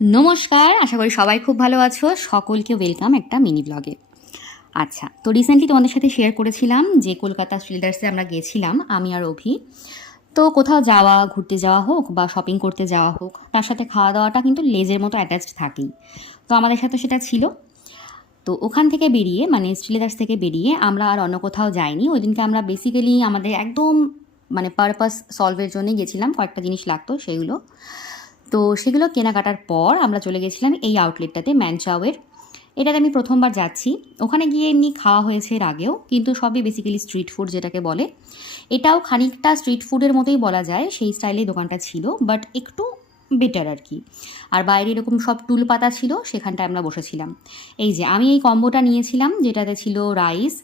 নমস্কার, আশা করি সবাই খুব ভালো আছো। সকলকে ওয়েলকাম একটা মিনি ব্লগে। আচ্ছা, তো রিসেন্টলি তোমাদের সাথে শেয়ার করেছিলাম যে কলকাতা স্টিলডার্সে আমরা গেছিলাম, আমি আর অভি। তো কোথাও যাওয়া, ঘুরতে যাওয়া হোক বা শপিং করতে যাওয়া হোক, তার সাথে খাওয়া দাওয়াটা কিন্তু লেজের মতো অ্যাটাচড থাকেই। তো আমাদের সাথে সেটা ছিল। তো ওখান থেকে বেরিয়ে, মানে স্টিলডার্স থেকে বেরিয়ে আমরা আর অন্য কোথাও যাইনি। ওই দিনকে আমরা বেসিক্যালি আমাদের একদম মানে পারপাস সলভের জন্যই গেছিলাম, কয়েকটা জিনিস লাগতো সেগুলো। তো সেগুলো কেনাকাটার পর আমরা চলে গেছিলাম এই আউটলেটটাতে, ম্যানচাওয়ের। এটাতে আমি প্রথমবার যাচ্ছি। ওখানে গিয়ে এমনি খাওয়া হয়েছে এর আগেও, কিন্তু সবই বেসিক্যালি স্ট্রিট ফুড যেটাকে বলে। এটাও খানিকটা স্ট্রিট ফুডের মতোই বলা যায়, সেই স্টাইলেই দোকানটা ছিল, বাট একটু বেটার আর কি। আর বাইরে এরকম সব টুল পাতা ছিল, সেখানটায় আমরা বসেছিলাম। এই যে আমি এই কম্বোটা নিয়েছিলাম, যেটাতে ছিল রাইস,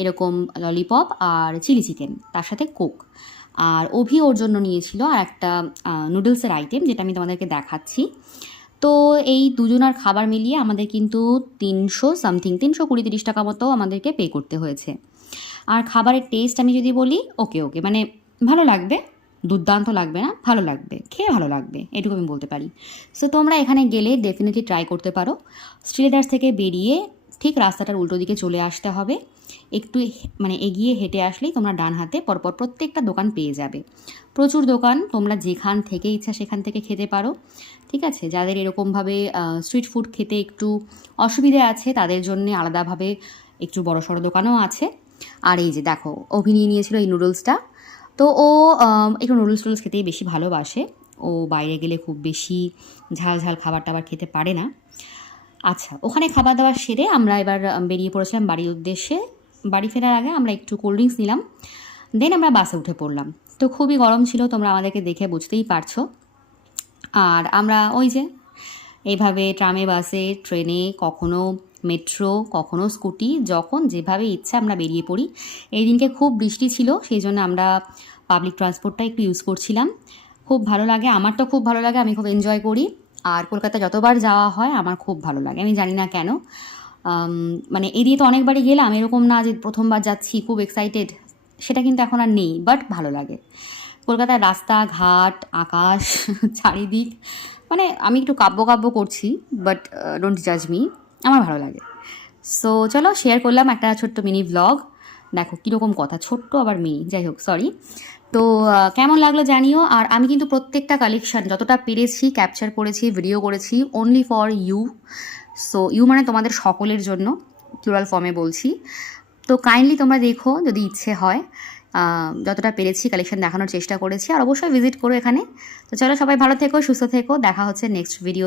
এরকম ললিপপ আর চিলি চিকেন, তার সাথে কোক। আর অভি ওর জন্য নিয়েছিল আর একটা নুডলসের আইটেম, যেটা আমি তোমাদেরকে দেখাচ্ছি। তো এই দুজনার খাবার মিলিয়ে আমাদের কিন্তু 300 সামথিং, 320-30 টাকা মতো আমাদেরকে পে করতে হয়েছে। আর খাবারের টেস্ট আমি যদি বলি, ওকে ওকে, মানে ভালো লাগবে, দুর্দান্ত লাগবে না, ভালো লাগবে, খেয়ে ভালো লাগবে, এটুকু আমি বলতে পারি। সো তোমরা এখানে গেলে ডেফিনেটলি ট্রাই করতে পারো। স্ট্রিলেদার্স থেকে বেরিয়ে ঠিক রাস্তাটার উল্টো দিকে চলে আসতে হবে। একটু মানে এগিয়ে হেঁটে আসলেই তোমরা ডান হাতে পরপর প্রত্যেকটা দোকান পেয়ে যাবে। প্রচুর দোকান, তোমরা যেখান থেকে ইচ্ছা সেখান থেকে খেতে পারো। ঠিক আছে, যাদের এরকমভাবে স্ট্রিট ফুড খেতে একটু অসুবিধে আছে, তাদের জন্য আলাদাভাবে একটু বড়সড় দোকানও আছে। আর এই যে দেখো, অভি নিয়েছিল এই নুডলসটা। তো ও একটু নুডলস খেতেই বেশি ভালোবাসে। ও বাইরে গেলে খুব বেশি ঝাল ঝাল খাবার টাবার খেতে পারে না। আচ্ছা, ওখানে খাবার দাবার সেরে আমরা এবার বেরিয়ে পড়েছিলাম বাড়ির উদ্দেশ্যে। বাড়ি ফেরার আগে আমরা একটু কোল্ড ড্রিঙ্কস নিলাম, দেন আমরা বাসে উঠে পড়লাম। তো খুবই গরম ছিল, তোমরা আমাদেরকে দেখে বুঝতেই পারছো। আর আমরা ওই যে এইভাবে ট্রামে, বাসে, ট্রেনে, কখনো মেট্রো, কখনো স্কুটি, যখন যেভাবে ইচ্ছা আমরা বেরিয়ে পড়ি। এই দিনকে খুব বৃষ্টি ছিল, সেই জন্য আমরা পাবলিক ট্রান্সপোর্টটা একটু ইউজ করছিলাম। খুব ভালো লাগে, আমার তো খুব ভালো লাগে, আমি খুব এনজয় করি। আর কলকাতা যতবার যাওয়া হয় আমার খুব ভালো লাগে, আমি জানি না কেন। মানে এদিকে তো অনেকবারই গেলাম, এরকম না যে প্রথমবার যাচ্ছি খুব এক্সাইটেড, সেটা কিন্তু এখন আর নেই, বাট ভালো লাগে। কলকাতার রাস্তাঘাট, আকাশ, চারিদিক, মানে আমি একটু কাব্য কাব্য করছি, বাট ডোন্ট জাজ মি, আমার ভালো লাগে। সো চলো, শেয়ার করলাম একটা ছোট্ট মিনি ভ্লগ। দেখো কীরকম কথা, ছোট্ট আবার মিনি, যাই হোক, সরি। তো কেমন লাগলো জানিও। আর আমি কিন্তু প্রত্যেকটা কালেকশান যতটা পেরেছি ক্যাপচার করেছি, ভিডিও করেছি, only for you. So you মানে তোমাদের সকলের জন্য, প্লুরাল ফর্মে বলছি। তো কাইন্ডলি তোমরা দেখো, যদি ইচ্ছে হয়। যতটা পেরেছি কালেকশন দেখানোর চেষ্টা করেছি, আর অবশ্যই ভিজিট করো এখানে। তো চলো, সবাই ভালো থেকো, সুস্থ থেকো, দেখা হচ্ছে নেক্সট ভিডিও।